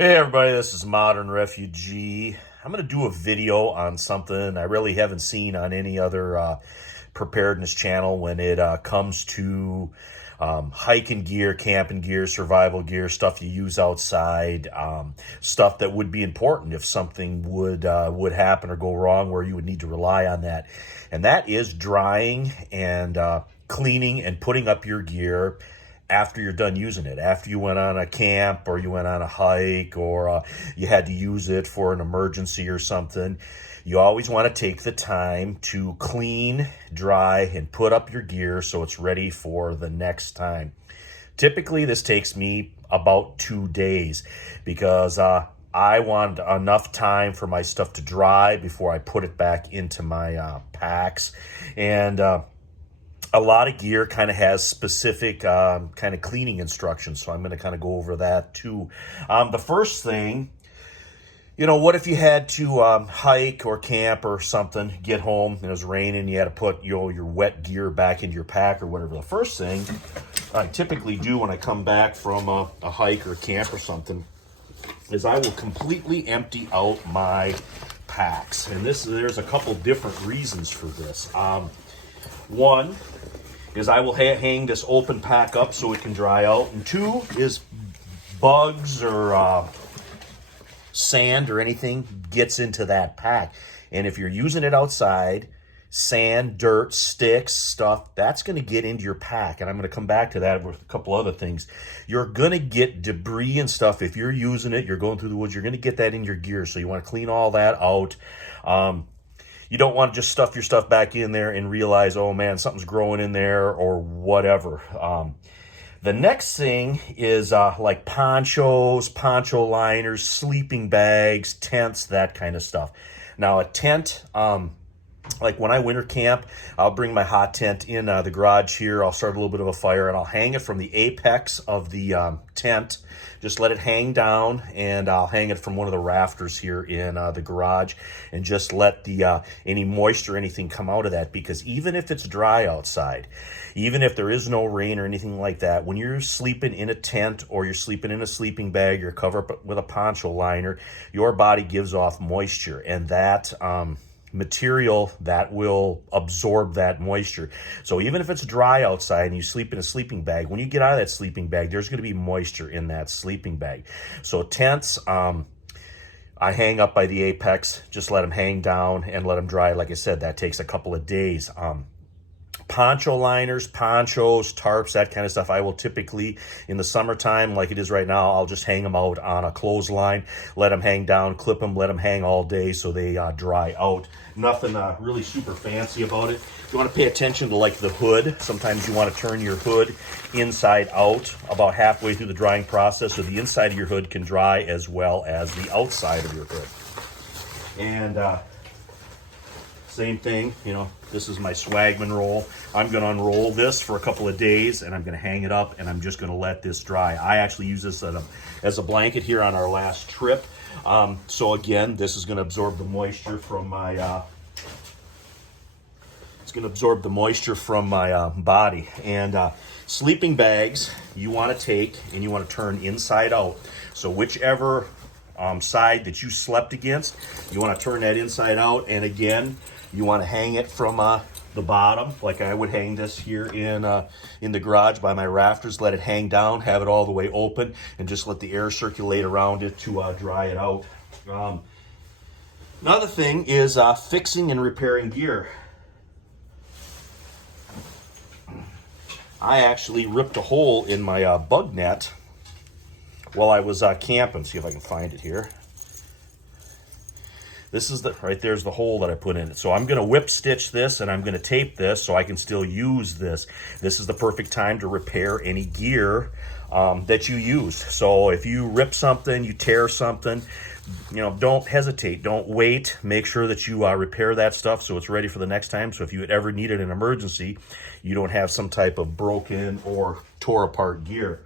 Hey everybody, this is Modern Refugee. I'm going to do a video on something I really haven't seen on any other preparedness channel when it comes to hiking gear, camping gear, survival gear, stuff you use outside, stuff that would be important if something would happen or go wrong where you would need to rely on that. And that is drying and cleaning and putting up your gear after you're done using it, after you went on a camp or you went on a hike or you had to use it for an emergency or something. You always want to take the time to clean, dry, and put up your gear so it's ready for the next time. Typically, this takes me about 2 days because I want enough time for my stuff to dry before I put it back into my packs. And a lot of gear kind of has specific kind of cleaning instructions, so I'm going to kind of go over that too. The first thing, what if you had to hike or camp or something, get home, and it was raining, you had to put your wet gear back into your pack or whatever. The first thing I typically do when I come back from a hike or camp or something is I will completely empty out my packs. And there's a couple different reasons for this. One is I will hang this open pack up so it can dry out. And two is bugs or sand or anything gets into that pack. And if you're using it outside, sand, dirt, sticks, stuff, that's going to get into your pack. And I'm going to come back to that with a couple other things. You're going to get debris and stuff. If you're using it, you're going through the woods, you're going to get that in your gear. So you want to clean all that out. You don't want to just stuff your stuff back in there and realize, oh man, something's growing in there or whatever. The next thing is like ponchos, poncho liners, sleeping bags, tents, that kind of stuff. Now a tent, like when I winter camp, I'll bring my hot tent in the garage here. I'll start a little bit of a fire and I'll hang it from the apex of the tent. Just let it hang down, and I'll hang it from one of the rafters here in the garage, and just let the any moisture or anything come out of that. Because even if it's dry outside, even if there is no rain or anything like that, when you're sleeping in a tent or you're sleeping in a sleeping bag, you're covered up with a poncho liner, your body gives off moisture, and that material that will absorb that moisture. So even if it's dry outside and you sleep in a sleeping bag, when you get out of that sleeping bag, there's going to be moisture in that sleeping bag. So tents, I hang up by the apex, just let them hang down and let them dry. Like I said, that takes a couple of days. Poncho liners, ponchos, tarps, that kind of stuff, I will typically, in the summertime, like it is right now, I'll just hang them out on a clothesline, let them hang down, clip them, let them hang all day so they dry out. Nothing really super fancy about it. You want to pay attention to like the hood. Sometimes you want to turn your hood inside out about halfway through the drying process so the inside of your hood can dry as well as the outside of your hood. And same thing, this is my Swagman roll. I'm going to unroll this for a couple of days, and I'm going to hang it up, and I'm just going to let this dry. I actually use this as a blanket here on our last trip. So again, this is going to absorb the moisture from my body. And sleeping bags, you want to take and you want to turn inside out. So whichever side that you slept against, you want to turn that inside out. And again, you want to hang it from the bottom, like I would hang this here in the garage by my rafters. Let it hang down, have it all the way open, and just let the air circulate around it to dry it out. Another thing is fixing and repairing gear. I actually ripped a hole in my bug net while I was camping. See if I can find it here. This is right there's the hole that I put in it. So I'm going to whip stitch this, and I'm going to tape this so I can still use this. This is the perfect time to repair any gear that you use. So if you rip something, you tear something, don't hesitate. Don't wait. Make sure that you repair that stuff so it's ready for the next time. So if you ever needed an emergency, you don't have some type of broken or tore apart gear.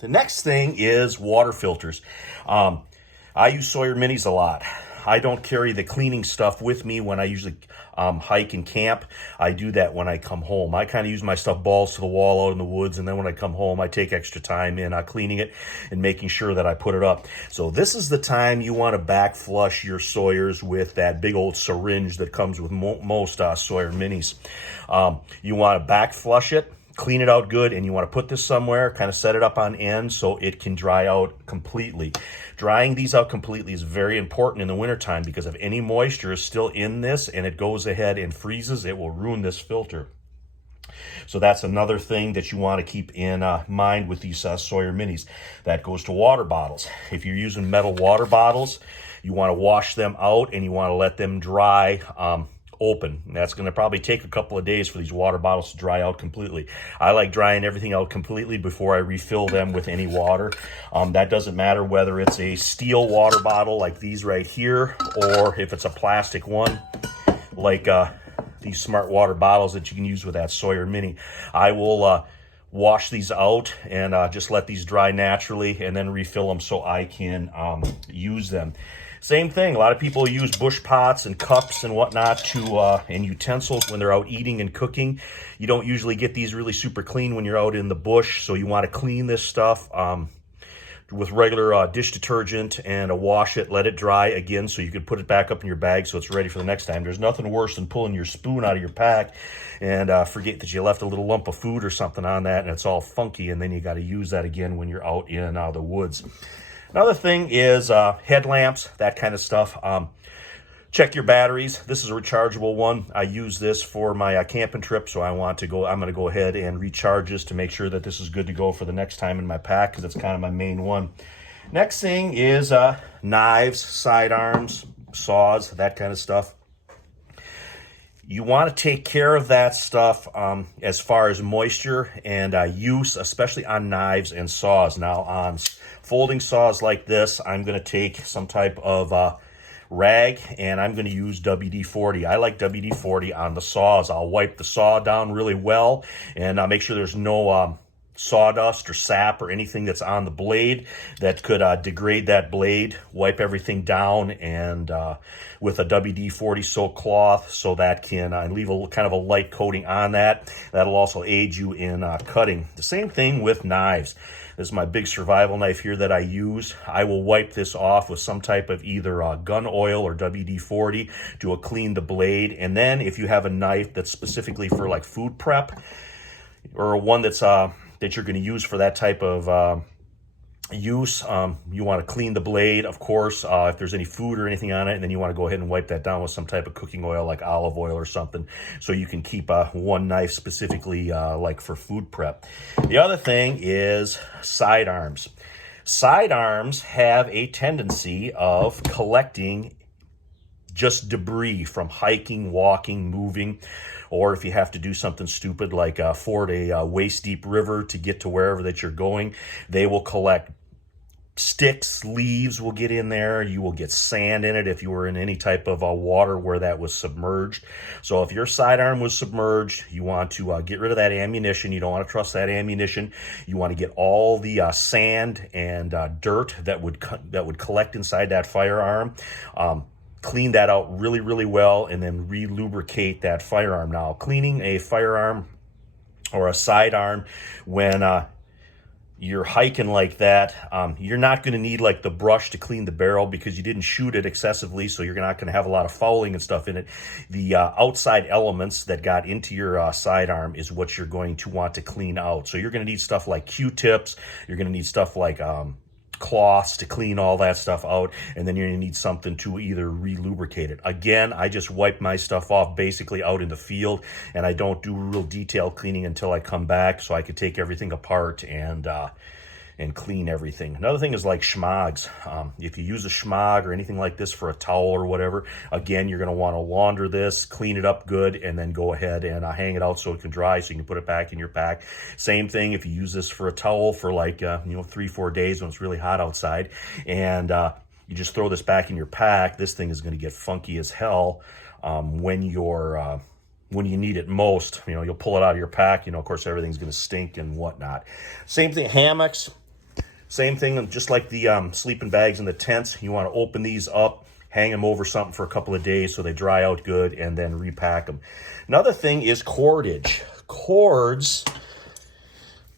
The next thing is water filters. I use Sawyer Minis a lot. I don't carry the cleaning stuff with me when I usually hike and camp. I do that when I come home. I kind of use my stuff balls to the wall out in the woods, and then when I come home, I take extra time in cleaning it and making sure that I put it up. So this is the time you want to back flush your Sawyers with that big old syringe that comes with most Sawyer minis. You want to back flush it, clean it out good, and you want to put this somewhere, kind of set it up on end so it can dry out completely. Drying these out completely is very important in the wintertime, because if any moisture is still in this and it goes ahead and freezes, it will ruin this filter. So that's another thing that you want to keep in mind with these Sawyer minis. That goes to water bottles. If you're using metal water bottles, you want to wash them out and you want to let them dry open. And that's going to probably take a couple of days for these water bottles to dry out completely. I like drying everything out completely before I refill them with any water. That doesn't matter whether it's a steel water bottle like these right here, or if it's a plastic one like these smart water bottles that you can use with that Sawyer mini. I will wash these out and just let these dry naturally and then refill them so I can use them. Same thing, a lot of people use bush pots and cups and whatnot to and utensils when they're out eating and cooking. You don't usually get these really super clean when you're out in the bush, so you want to clean this stuff with regular dish detergent and wash it, let it dry again so you can put it back up in your bag so it's ready for the next time. There's nothing worse than pulling your spoon out of your pack and forget that you left a little lump of food or something on that and it's all funky, and then you got to use that again when you're out in the woods. Another thing is headlamps, that kind of stuff. Check your batteries. This is a rechargeable one. I use this for my camping trip, so I'm going to go ahead and recharge this to make sure that this is good to go for the next time in my pack, because it's kind of my main one. Next thing is knives, sidearms, saws, that kind of stuff. You want to take care of that stuff as far as moisture and use, especially on knives and saws. Now, on folding saws like this, I'm going to take some type of rag and I'm going to use WD-40. I like WD-40 on the saws. I'll wipe the saw down really well and make sure there's no sawdust or sap or anything that's on the blade that could degrade that blade. Wipe everything down and with a WD-40 soaked cloth so that can leave a kind of a light coating on that. That'll also aid you in cutting. The same thing with knives. This is my big survival knife here that I use. I will wipe this off with some type of either gun oil or WD-40 to clean the blade. And then if you have a knife that's specifically for like food prep, or one that's that you're going to use for that type of use, you want to clean the blade, of course, if there's any food or anything on it, and then you want to go ahead and wipe that down with some type of cooking oil like olive oil or something, so you can keep one knife specifically like for food prep. The other thing is sidearms. Sidearms have a tendency of collecting just debris from hiking, walking, moving, or if you have to do something stupid like ford a waist-deep river to get to wherever that you're going, they will collect sticks, leaves will get in there. You will get sand in it if you were in any type of water where that was submerged. So if your sidearm was submerged, you want to get rid of that ammunition. You don't want to trust that ammunition. You want to get all the sand and dirt that would collect inside that firearm. Clean that out really, really well, and then re-lubricate that firearm. Now, cleaning a firearm or a sidearm when you're hiking like that, you're not going to need like the brush to clean the barrel because you didn't shoot it excessively, so you're not going to have a lot of fouling and stuff in it. The outside elements that got into your sidearm is what you're going to want to clean out. So you're going to need stuff like Q-tips. You're going to need stuff like cloths to clean all that stuff out, and then you're going to need something to either re-lubricate it. Again, I just wipe my stuff off basically out in the field, and I don't do real detailed cleaning until I come back so I could take everything apart and clean everything. Another thing is like schmogs. If you use a schmog or anything like this for a towel or whatever, again, you're going to want to launder this, clean it up good, and then go ahead and hang it out so it can dry so you can put it back in your pack. Same thing if you use this for a towel for like 3-4 days when it's really hot outside, and you just throw this back in your pack, this thing is going to get funky as hell when you need it most. You'll pull it out of your pack, of course everything's going to stink and whatnot. Same thing, hammocks. Same thing, just like the sleeping bags and the tents. You want to open these up, hang them over something for a couple of days so they dry out good, and then repack them. Another thing is cordage. Cords,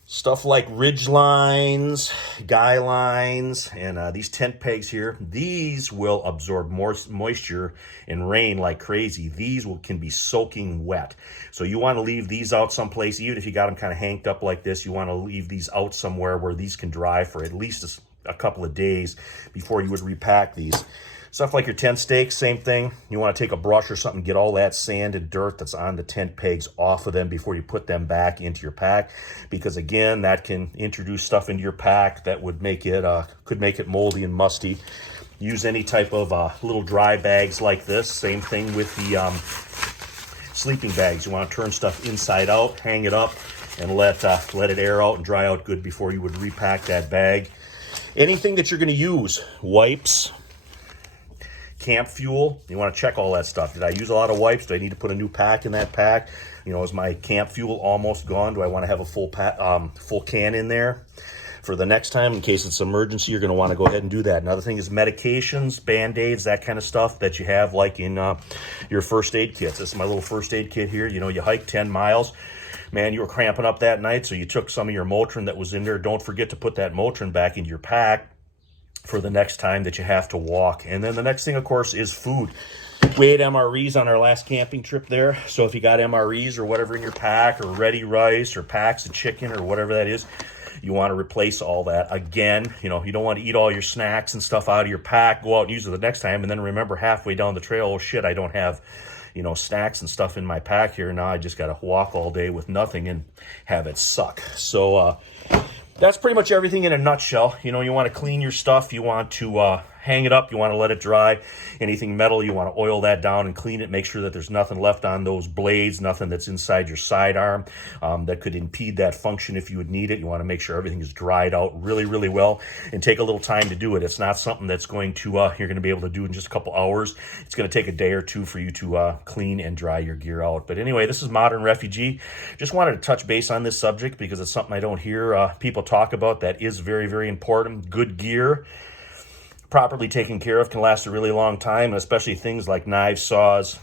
stuff like ridge lines, guy lines, and these tent pegs here, these will absorb more moisture and rain like crazy. These can be soaking wet. So you want to leave these out someplace. Even if you got them kind of hanked up like this, you want to leave these out somewhere where these can dry for at least a couple of days before you would repack these. Stuff like your tent stakes, same thing. You want to take a brush or something, get all that sand and dirt that's on the tent pegs off of them before you put them back into your pack, because again, that can introduce stuff into your pack that would make it could make it moldy and musty. Use any type of little dry bags like this. Same thing with the sleeping bags. You want to turn stuff inside out, hang it up, and let it air out and dry out good before you would repack that bag. Anything that you're going to use, wipes, camp fuel, you want to check all that stuff. Did I use a lot of wipes? Do I need to put a new pack in that pack? You know, is my camp fuel almost gone? Do I want to have a full can in there for the next time in case it's an emergency? You're going to want to go ahead and do that. Another thing is medications, Band-Aids, that kind of stuff that you have like in your first aid kits. This is my little first aid kit here. You know, you hike 10 miles. Man, you were cramping up that night, so you took some of your Motrin that was in there. Don't forget to put that Motrin back into your pack for the next time that you have to walk. And then the next thing, of course, is food. We ate MREs on our last camping trip there. So if you got MREs or whatever in your pack, or ready rice or packs of chicken or whatever that is, you want to replace all that. Again, you know, you don't want to eat all your snacks and stuff out of your pack. Go out and use it the next time, and then remember halfway down the trail, oh shit, I don't have, you know, snacks and stuff in my pack here. Now I just got to walk all day with nothing and have it suck. So that's pretty much everything in a nutshell. You know, you want to clean your stuff. You want to hang it up. You want to let it dry. Anything metal, you want to oil that down and clean it. Make sure that there's nothing left on those blades, nothing that's inside your sidearm that could impede that function if you would need it. You want to make sure everything is dried out really, really well, and take a little time to do it. It's not something that's going to you're going to be able to do in just a couple hours. It's going to take a day or two for you to clean and dry your gear out. But anyway, this is Modern Refugee. Just wanted to touch base on this subject because it's something I don't hear people talk about that is very, very important. Good gear, properly taken care of, can last a really long time, and especially things like knives, saws,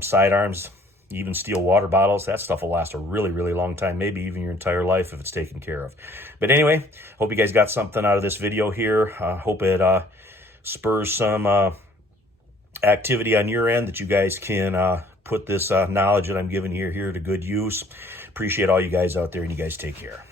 sidearms, even steel water bottles. That stuff will last a really, really long time, maybe even your entire life if it's taken care of. But anyway, hope you guys got something out of this video here. Hope it spurs some activity on your end, that you guys can put this knowledge that I'm giving here to good use. Appreciate all you guys out there, and you guys take care.